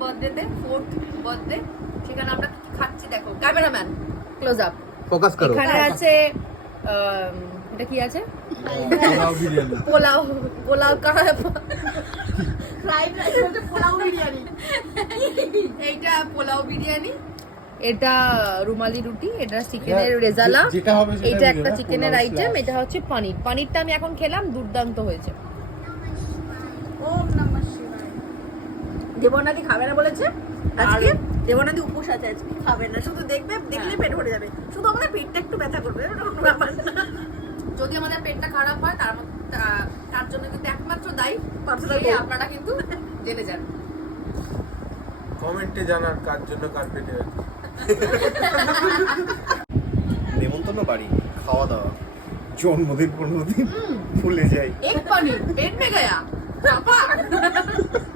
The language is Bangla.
বার্থডেতে, 4th বার্থডে। সেখানে আমরা কি খাচ্ছি দেখো, ক্যামেরাম্যান ক্লোজ আপ, ফোকাস করো। এখানে আছে এটা কি আছে, পোলাও, পোলাও ফ্রাইড রাইস বলতে পোলাও বিরিয়ানি। এইটা পোলাও বিরিয়ানি, এটা রুমালি রুটি, এটা চিকেনের রেজালা, যেটা হবে সেটা এটা বলবে একটা না, চিকেনের পোলাও আইটেম, slash। এটা হচ্ছে পনির। পনিরটা আমি এখন খেলাম, দুর্দান্ত হয়েছে। ওম নমঃ শিবায়। দেবনাদি খাবে না বলেছে আজকে, দেবনাদি উপোস আছে আজকে, খাবে না, শুধু দেখবে, দেখলে পেট ভরে যাবে, শুধু আমাদের পেটটা একটু ব্যথা করবে, ওটা কোনো ব্যাপার না। যদি আমাদের পেটটা খারাপ হয় তার জন্য কিন্তু একমাত্র দায়ী পার্সোনাল সে, আপনারা কিন্তু জেনে যান। কমেন্টে জানার কার জন্য কার পেটে ব্যথা। নেমন্তন্ন বাড়ি, খাওয়া দাওয়া, জন্মদিন 15 দিন ভুলে যাই। এক পনির পেট মে গয়া পাপা।